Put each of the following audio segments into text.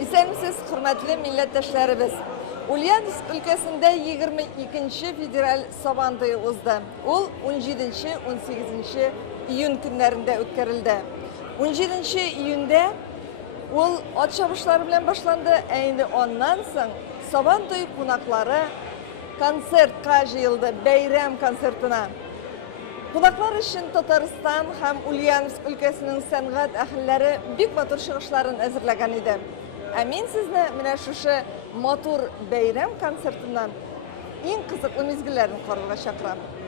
İsensiz hürmetli milletteşlerimiz. Ulyanovsk ülkesinde 22. Federal Sabantı'yı uzdu. Ol 17-18 iyun günlerinde ötkerildi. 17 iyunda ol at çabışları bilen başlandı. Endi ondan soň Sabantı'yı konakları konsert kajıyıldı, bayram konsertine. Konaklar için Tataristan hem Ulyanovsk ülkesinin sanat ahilleri büyük motor çıkışlarını hazırlagan idi. Amin sizni mana şu motor bayram konsertinden en kızıklı mezgillerini koruga chaqiraman.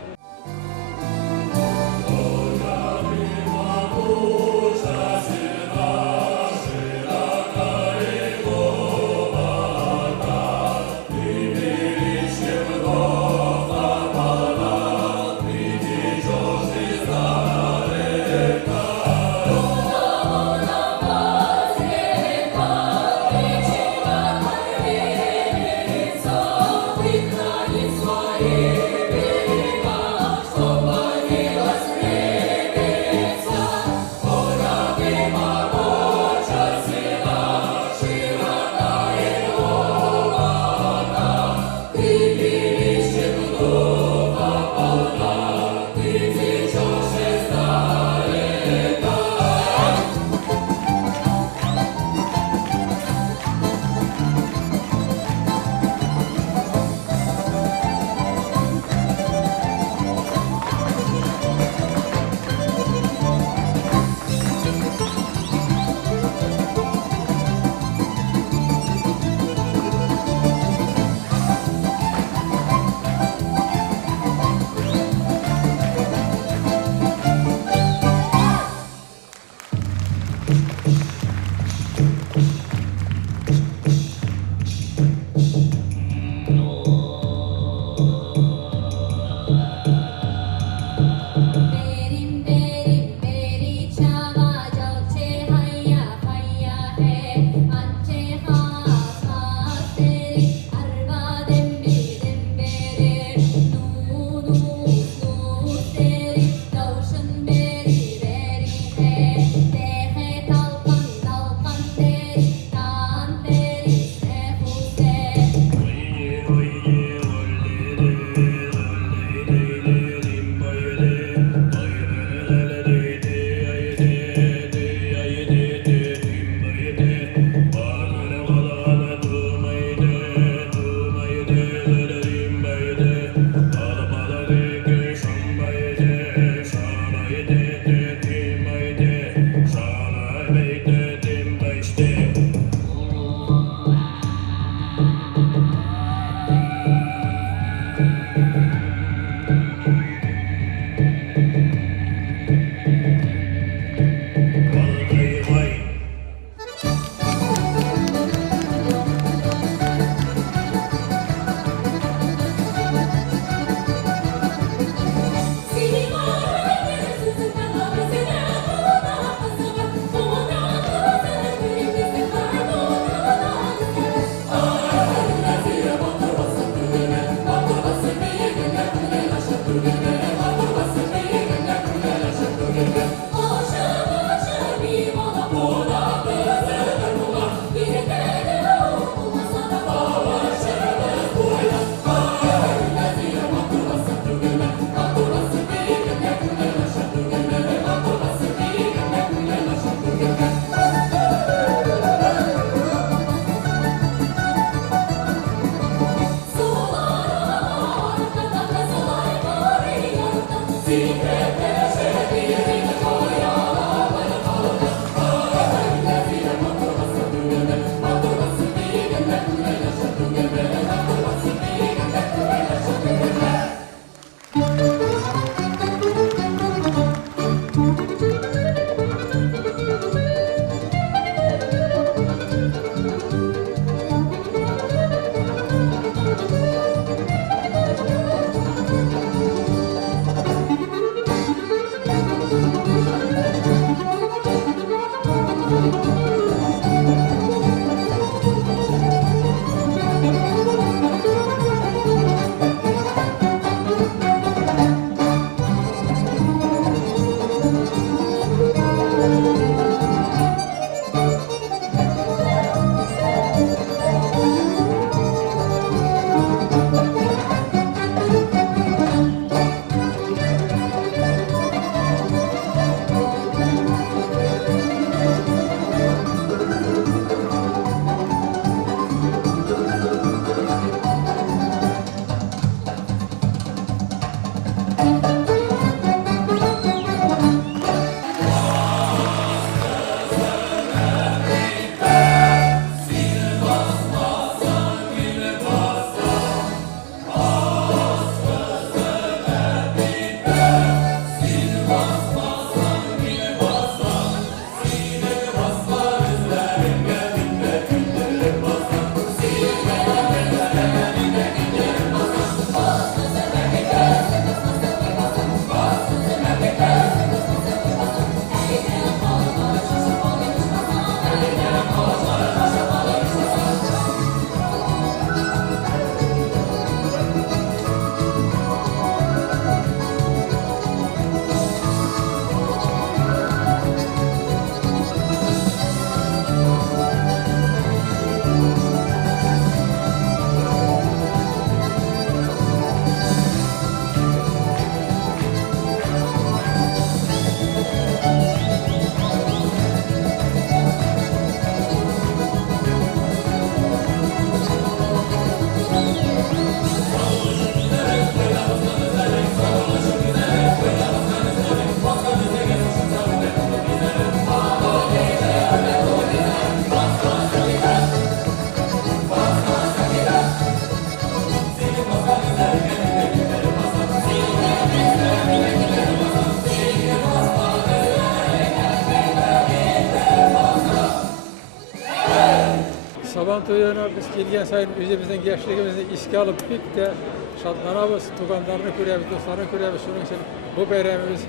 Saban toyuna biz kelgen sayın özümüzden gençliğimizni eski alıp pek de şadlanabız, tuganlarını göremiz, dostlarını göremiz. Şunun için bu bayramımız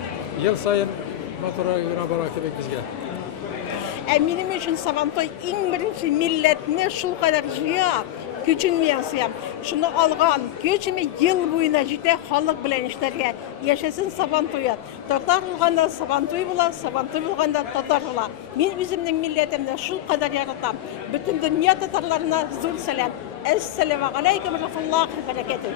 yıl sayın motora yürüne barakı bek bizge. Benim için Sabantoy en birinci milletine şu kadar jıya gücün miyasıyam. Şunu algan gücümü yıl boyuna ciddi halk bilen işlerge yaşasın Sabantoy'a. Tatar bulganda Sabantoy bulan, Sabantoy bulganda Tatar bulan. Ben özümün milletimde şu kadar yaratam. Bütün dünya Tatarlarına zor selam. Esselamu aleyküm ve rahmetullahi ve berekatuhu.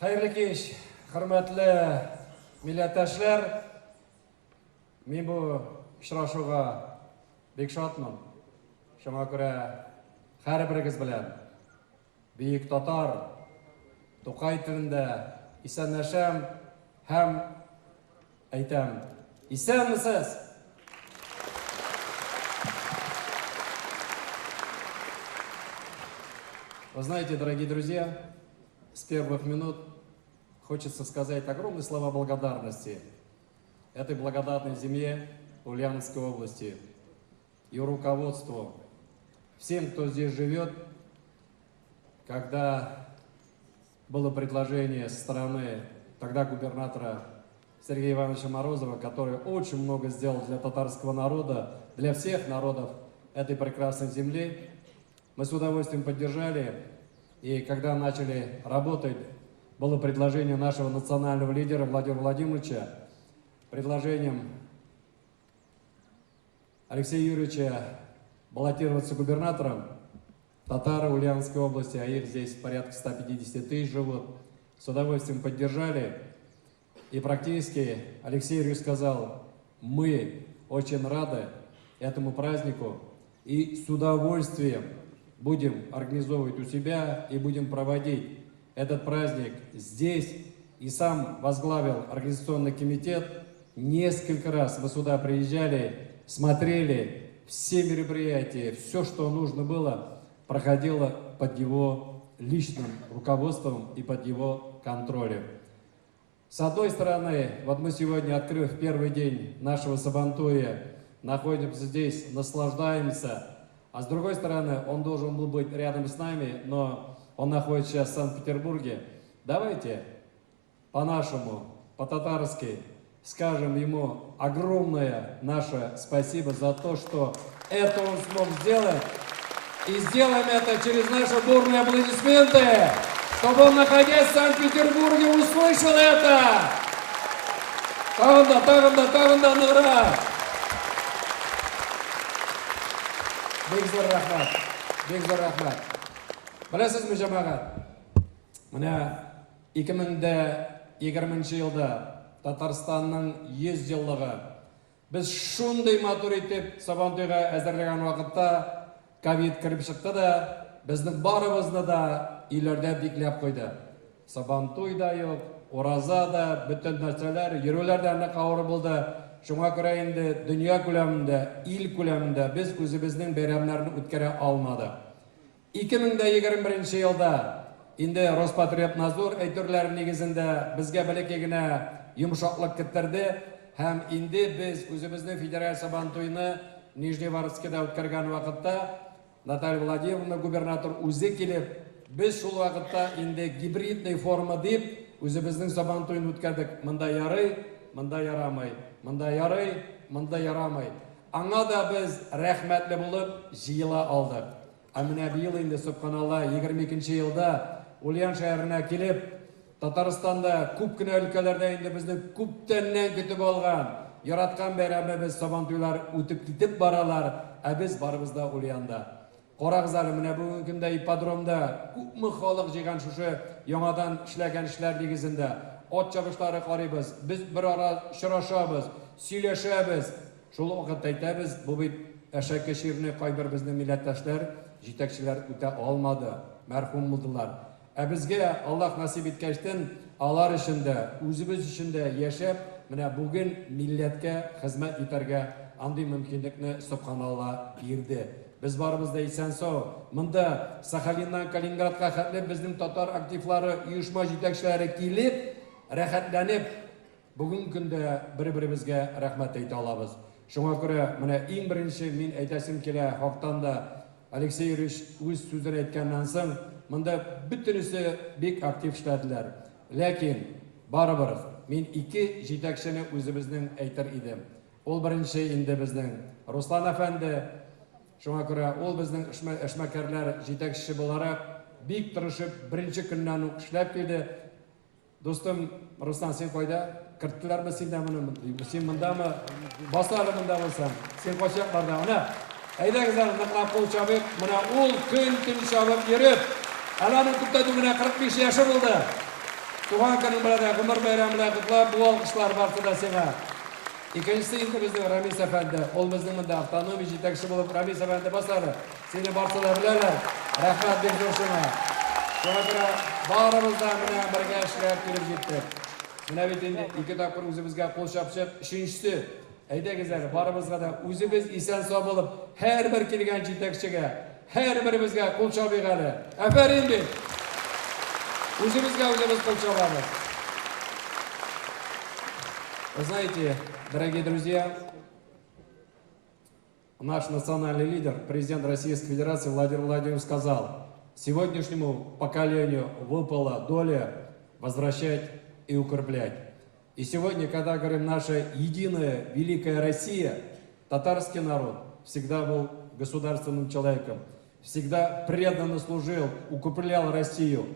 Hayırlı kеш, hürmetli milletdaşlar. Men bu uchrashuvga bek shodman. Shunga ko'ra har biriz bilan Buyuk Tatar To'qay tilida esanlasham ham aytam. Esanmisiz? Вы знаете, дорогие друзья, с первых минут хочется сказать огромные слова благодарности этой благодатной земле Ульяновской области, ее руководству, всем, кто здесь живет. Когда было предложение со стороны тогда губернатора Сергея Ивановича Морозова, который очень много сделал для татарского народа, для всех народов этой прекрасной земли, мы с удовольствием поддержали. И когда начали работать, было предложение нашего национального лидера Владимира Владимировича, предложением Алексея Юрьевича баллотироваться губернатором. Татары Ульяновской области, а их здесь порядка 150 тысяч живут, с удовольствием поддержали. И практически Алексей Юрьевич сказал: мы очень рады этому празднику и с удовольствием будем организовывать у себя и будем проводить этот праздник здесь. И сам возглавил организационный комитет. Несколько раз мы сюда приезжали, смотрели все мероприятия, все, что нужно было, проходило под его личным руководством и под его контролем. С одной стороны, вот мы сегодня, открыв первый день нашего Сабантуя, находимся здесь, наслаждаемся. А с другой стороны, он должен был быть рядом с нами, но он находится сейчас в Санкт-Петербурге. Давайте по-нашему, по-татарски скажем ему огромное наше спасибо за то, что это он смог сделать. И сделаем это через наши бурные аплодисменты, чтобы он, находясь в Санкт-Петербурге, услышал это. Тағында, нұра. Бек зор рахмат. Білесізбі жамағат? Міне 2020 жылда Татарстанның 100 жылдығы. Біз шундай матур етіп Сабантойға әзірлеген уақытта ковид кіріп шықты да, біздің барымызды да үйлерде биклеп қойды. Сабантой да yok, ораза да, бүтін нәрселер, ерулер де қауыры болды. Шуңа күрә инде дөнья күләмендә, ил күләмендә біз үзебезнең бәйрәмнәрне үткәрә алмады. 2021 елда инде Роспотребнадзор әйтүрләре нигезендә безгә бәләкәй генә йомшаклык китерде һәм инде біз үзебезнең федераль Сабантуйны Нижневартовскида үткәргән вакытта Наталья Владимировна губернатор үзе килеп, біз шул вакытта инде гибридный форма дип үзебезнең Сабантуйны үткәрдек. Монда ярый, монда ярамый. Монда ярый, монда ярамый. Аңа да біз рәхмәтле булып җыела алдык. Ә менә быел инде субханалла 22 елда Ульян шәһәренә килеп, Татарстанда күп кенә өлкәләрдә инде безне күптәннән көтеп алган, яраткан бәйрәмебез Сабантуйлар үтеп китеп баралар, ә без барыбыз да Ульяндә. Карагызлар, менә бүгенге көндә ипподромда күпме халык җыйган шушы яңадан эшләгән эшләр нигезендә ат чабышлары карыйбыз, без бер ара очрашабыз, сөйләшәбез. Шул вакытта әйтәбез, бу бит әшәке ширне кайбер безнең милләттәшләр, җитәкчеләр үтә алмады, мәрхүм булдылар. Ә безгә Аллаһ насип иткәчтен алар өчендә, үзебез өчендә яшәп, менә бүген милләткә хезмәт итәргә андый мөмкинлекне субханалла бирде. Biz barımızda isen-сау, монда Сахалиннан Калининградка хәтле безнең татар активлары, оешма җитәкчеләре килеп, рәхәтләнеп, бүген көндә бер-беребезгә рәхмәт әйтә алабыз. Шуңа күрә, менә иң беренче мин әйтәсем килә, хактан да Алексей Юрьевич үз сүзен әйткәннән соң, монда бөтенесе бик актив эшләделәр. Ләкин барыбер мин ике җитәкчене үзебезнең әйтер идем. Ул беренче инде безнең Руслан әфәнде. Шуңа күрә ул безнең эшмәкәрләр җитәкчесе буларак бик тырышып беренче көннән үк эшләп килде. Достым Руслан, син кайда? Кырттылармы синдә моны? Син мондамы? Басары монда булсаң, син качакларда. Ана, әйдәгез ныклап кул чабып, менә ул көн чабып йөреп, аның күптә түгенә 45 яшы булды. Туган көнең белән гомер бәйрәмләр котлап, бу алкышлар барсы да сиңа. İkincisi indi bizden Ramiz Efendi, ol bizden de avtonomi җитәкче булып Ramiz Efendi basары. Seni барсыда беләләр. Рәхмәт бик зур шуңа. Шуңа күрә барыбыз да менә бергә эшләп килеп җиттек. Менә бит инде ике тапкыр үзебезгә кул чапчып, өченчесе, әйдәгез әле барыбызга да үзебез исән-сау булып, һәрбер килгән җитәкчегә, һәрберебезгә кул чабыйк әле. Афәрин бит. Үзебезгә үзебез кул чабабыз. Вы знаете, дорогие друзья, наш национальный лидер, президент Российской Федерации Владимир Владимирович сказал, сегодняшнему поколению выпала доля возвращать и укреплять. И сегодня, когда говорим наша единая великая Россия, татарский народ всегда был государственным человеком, всегда преданно служил, укреплял Россию.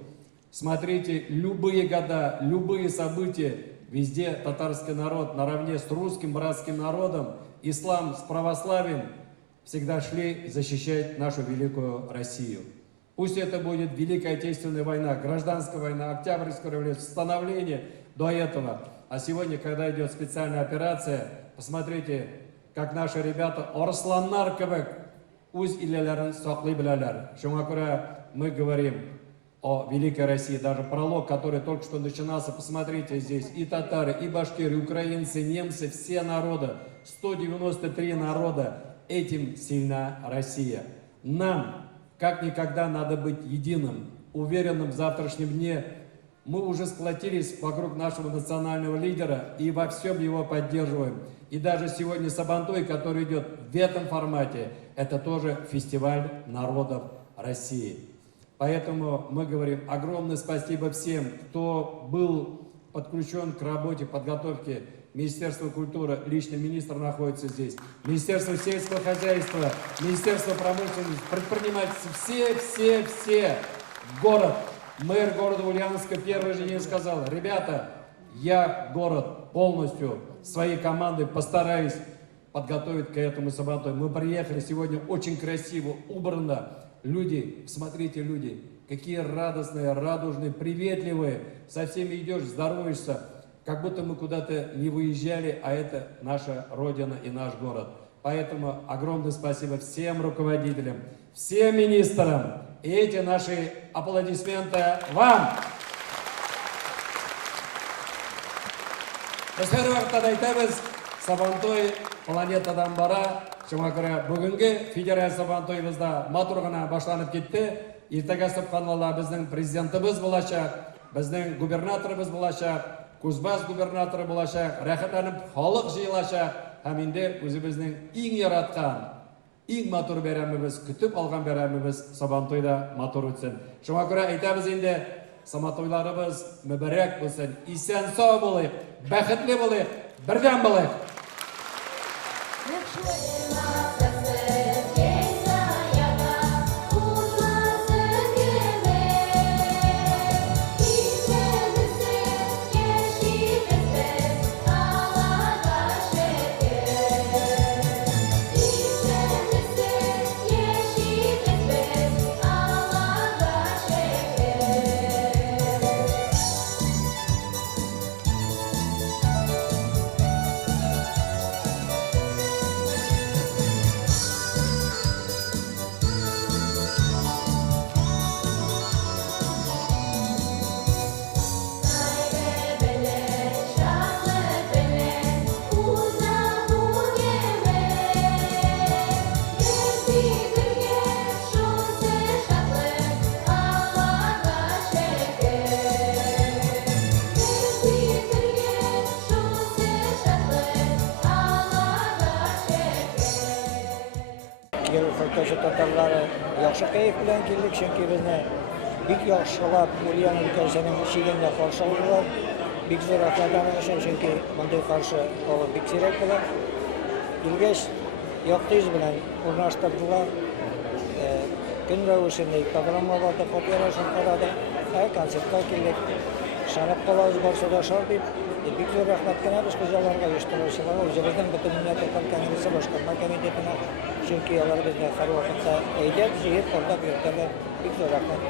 Смотрите, любые года, любые события, везде татарский народ наравне с русским братским народом, ислам с православием всегда шли защищать нашу великую Россию. Пусть это будет Великая Отечественная война, Гражданская война, Октябрьская революция, становление до этого. А сегодня, когда идет специальная операция, посмотрите, как наши ребята Орсланнар кебек үз иләләрен саклый беләләр. Шуңа күрә мы говорим о Великой России, даже пролог, который только что начинался, посмотрите здесь, и татары, и башкиры, и украинцы, немцы, все народы, 193 народа, этим сильна Россия. Нам, как никогда, надо быть единым, уверенным в завтрашнем дне. Мы уже сплотились вокруг нашего национального лидера и во всем его поддерживаем. И даже сегодня Сабантуй, который идет в этом формате, это тоже фестиваль народов России. Поэтому мы говорим огромное спасибо всем, кто был подключен к работе, подготовке Министерство культуры, лично министр находится здесь, Министерство сельского хозяйства, Министерство промышленности, предприниматели, все. Город, мэр города Ульяновска первый же день сказал: ребята, я город полностью своей командой постараюсь подготовить к этому сабантуй. Мы приехали сегодня очень красиво, убрано. Люди, смотрите, люди, какие радостные, радужные, приветливые. Со всеми идешь, здороваешься, как будто мы куда-то не выезжали, а это наша родина и наш город. Поэтому огромное спасибо всем руководителям, всем министрам. И эти наши аплодисменты вам. Өсер вақытта айтабыз, сабантуй планетадан бара, шуңа күрә бүгінгі федераль сабантуйыбызда матур гына башланып кетті. Иртәгә субханалла безнең президентыбыз булачак, безнең губернаторыбыз булачак, Кузбасс губернаторы булачак, рәхәтләнеп халык җыелачак һәм инде үзебезнең иң яраткан, иң матур бәйрәмебез, көтеп алган бәйрәмебез сабантуйда матур үтсен. Шуңа күрә әйтәбез инде, сабантуйларыбыз мөбарәк булсын, исән сау булыйк, бәхетле булыйк, бердәм булыйк. Өлкәсе татарлары яхшы кәеф белән килдек, чөнки безне бик яхшылап Ульян өлкәсенең чигендә каршы алдылар. Бик зур рәхмәтләр өчен, чөнки мондый каршы алу бик сирәк була. Килгәч, яктыйз белән урнаштырдылар. Көн рәвешендә программаларда копиялашып карады. Концертка килдек. Шарап калабыз барса да шар дип, бик зур рәхмәт кенә без хуҗаларга, оештыручыларга, үзебезнең бөтен милләт комитеты башкарма комитетына, чөнки алар безне һәрвакытта әйдәп, җыеп, кортап йөртәләр. Бик зур рәхмәт.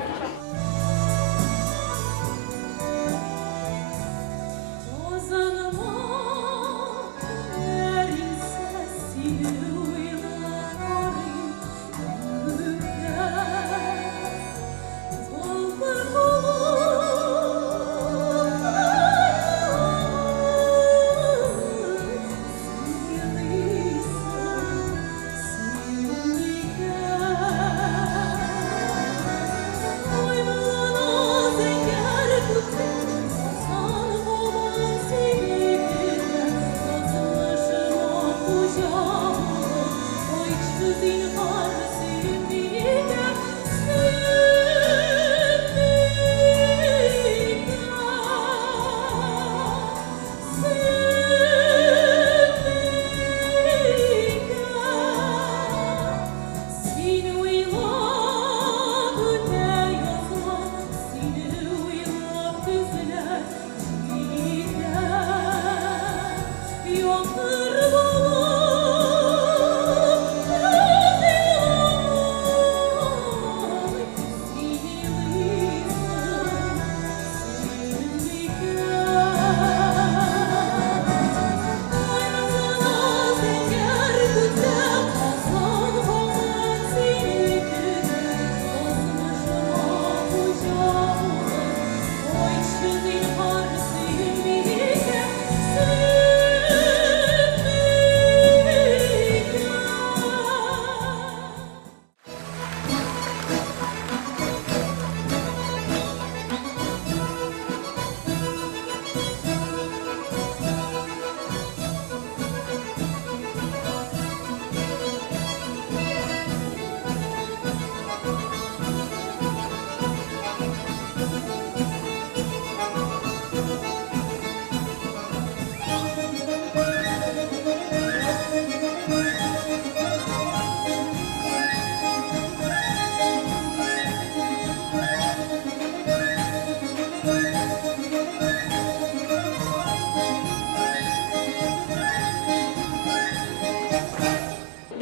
Your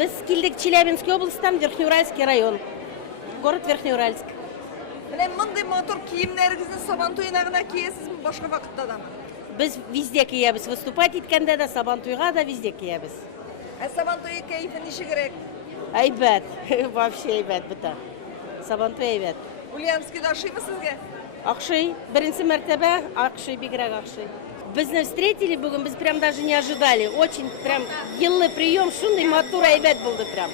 Biz keldik Челябинск областан, Верхнеуральский район. Город Верхнеуральск. Менә мондый мотор киемнәрегезне Сабантуена гына киесезме, башка вакытта да? Biz везде киябыз, выступать иткәндә дә, Сабантуйга да везде киябыз. Ә Сабантуй кәефе ничегрәк? Әйбәт, вообще әйбәт бөтә. Сабантуй әйбәт. Ульяновскида ашыймы сезгә? Акшый, беренче мәртәбә Акшый, бигрәк Акшый. Bizni встретили бүген, biz прям даже не ожидали. Очень прям йыллы прием, шундый матур әйбәт булды прям.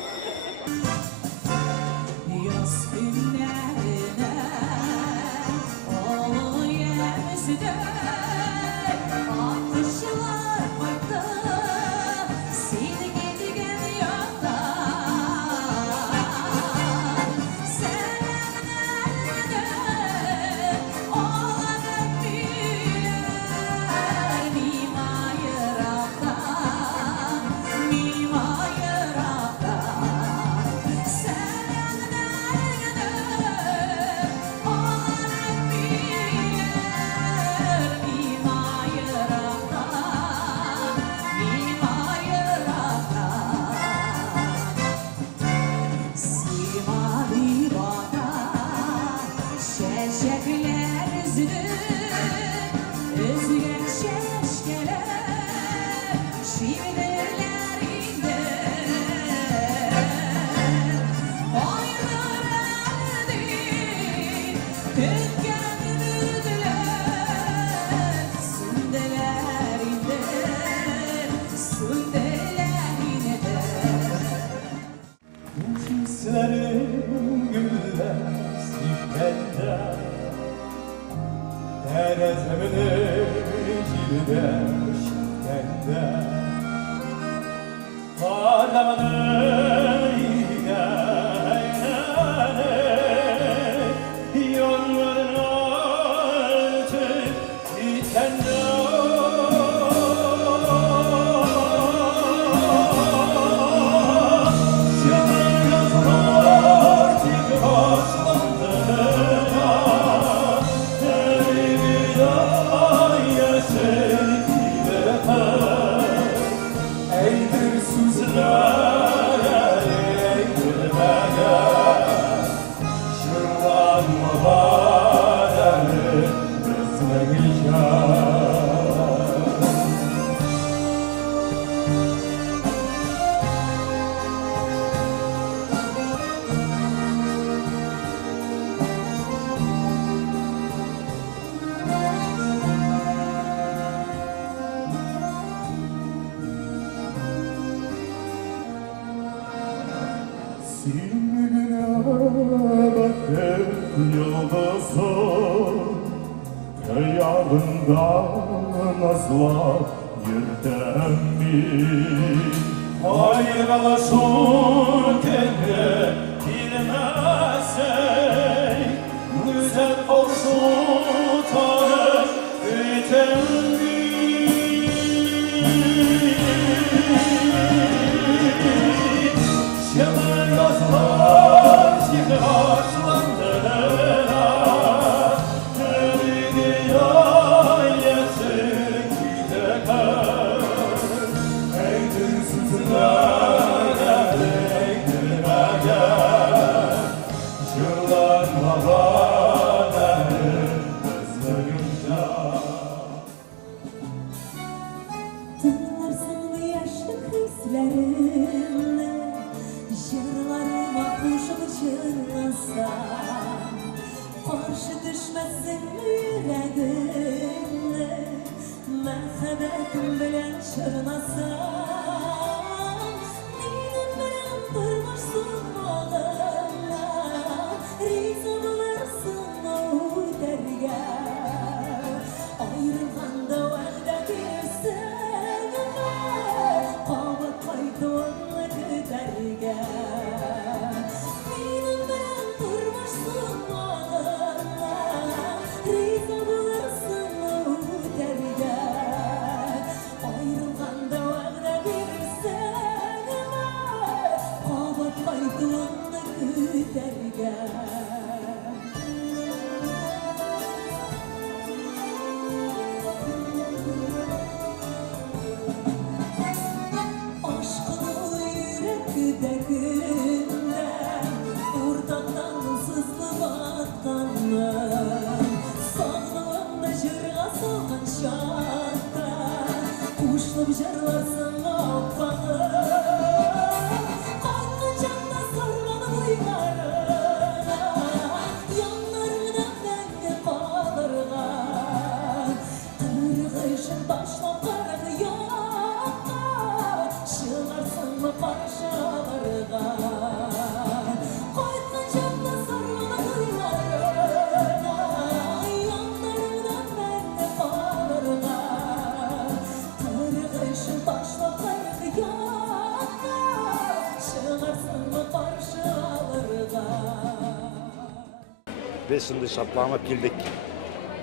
biz şimdi şartlanıp geldik.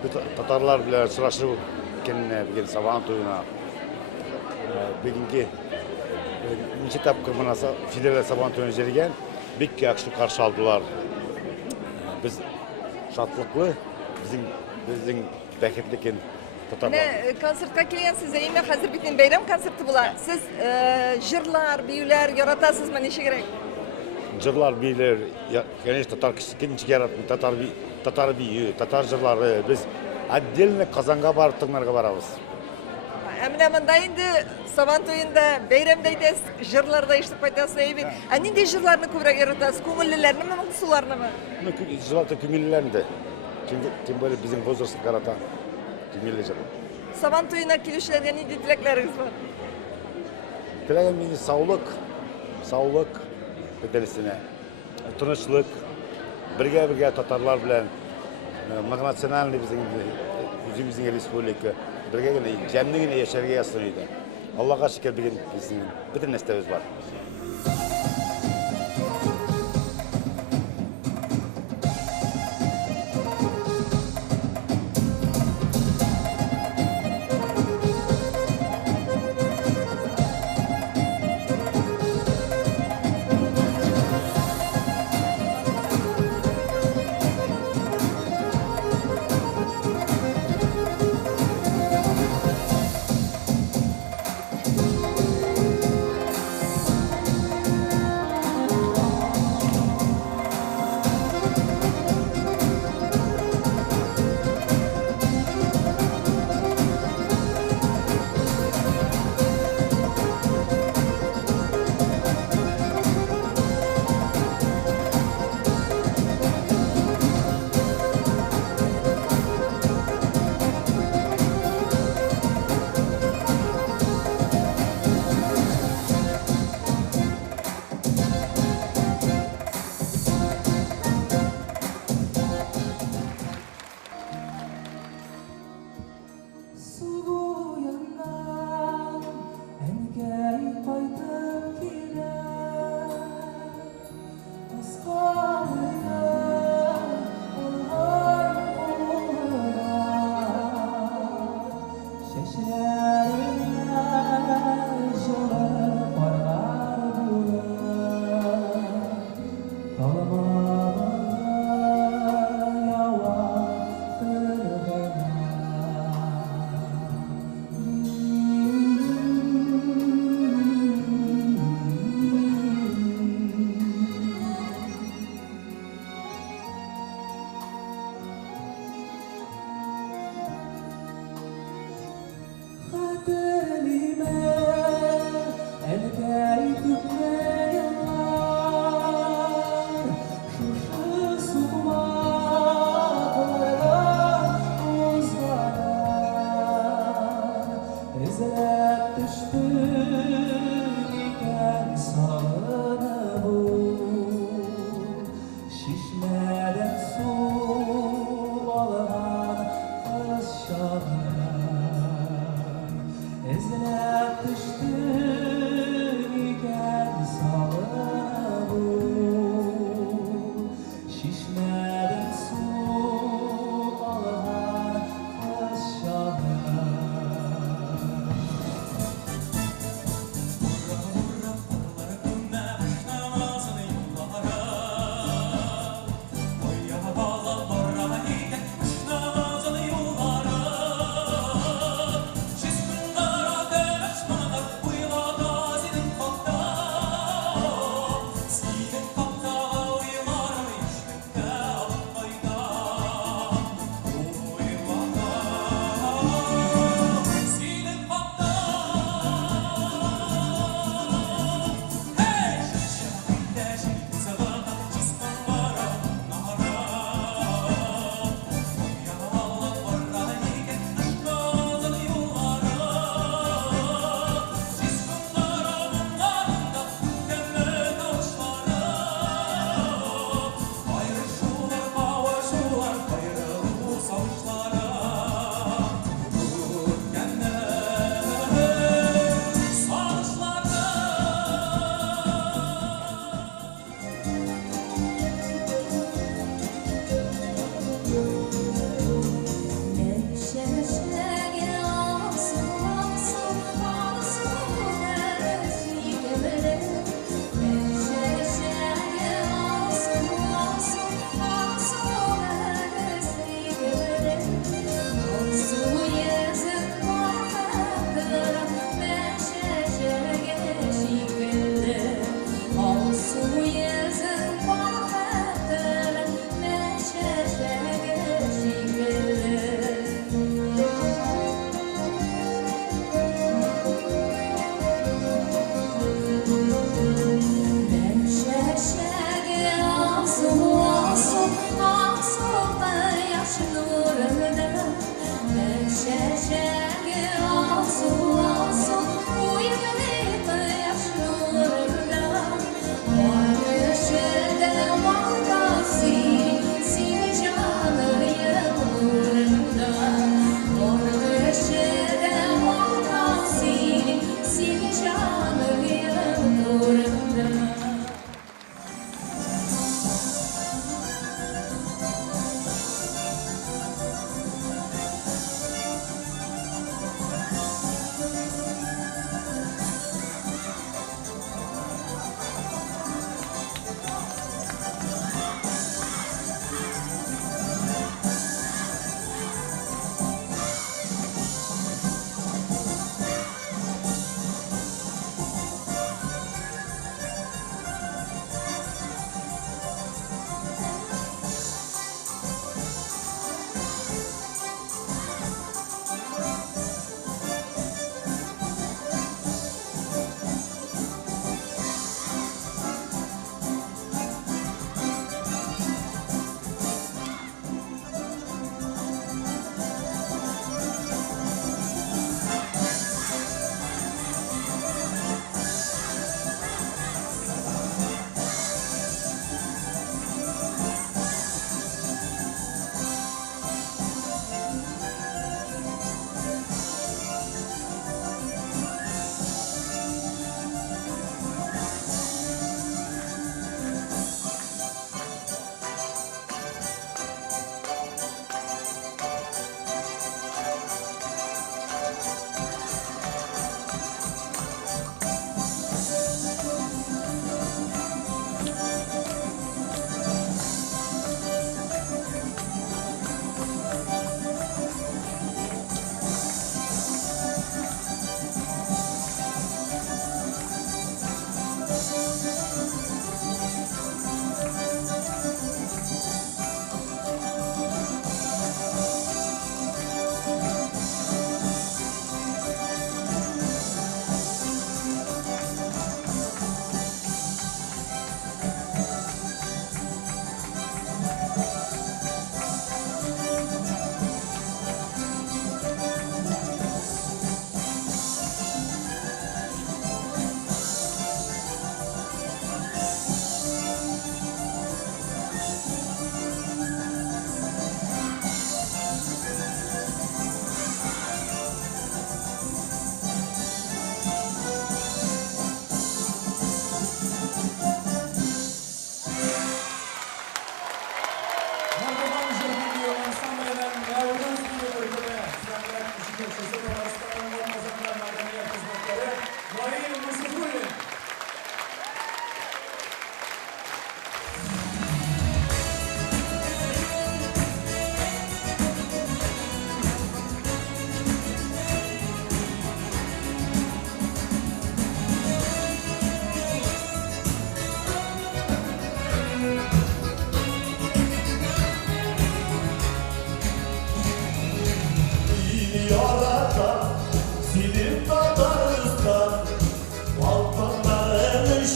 Bu Tatarlar bile sıraşıp kendine bir savan toyuna. Bugünkü neçe tapkır mınasa federal savan toyuna jelgen bek yaxşı karşı aldılar. Biz şatlıklı bizim bäketlikin Tatarlar. Ne konsertga kelgansiz, endi hozir bitin bayram konserti bo'lar. Siz jırlar, biyular yaratasizmi, necha kerak? Jırlar beyler, конечно, Tatar kinchi yaratmı, Tatar biyi, Tatar jırları biz отдельно Kazanga barıp tınlarga barabız. Amina mında endi savan toyunda bayramda aytasiz, jırlarda eshitib qaytasiz. Nendek jırlarni ko'proq yaratasiz? Ko'ngillilarnimi, maqsularnimi? Jırlar da kümüllerinde. Çünkü tim böyle bizim возраст karata kümülle jır. Savan toyuna keluvchilarga nendek tilaklaringiz bor? Tilagim meni sağlık bedelisine, tınışlık, birge Tatarlar bilen многонациональный bizim respublika birge gene cemligine yaşarga yaslanıydı. Allah'a şükür bizim bütün nestemiz var.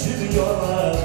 sürüyorlar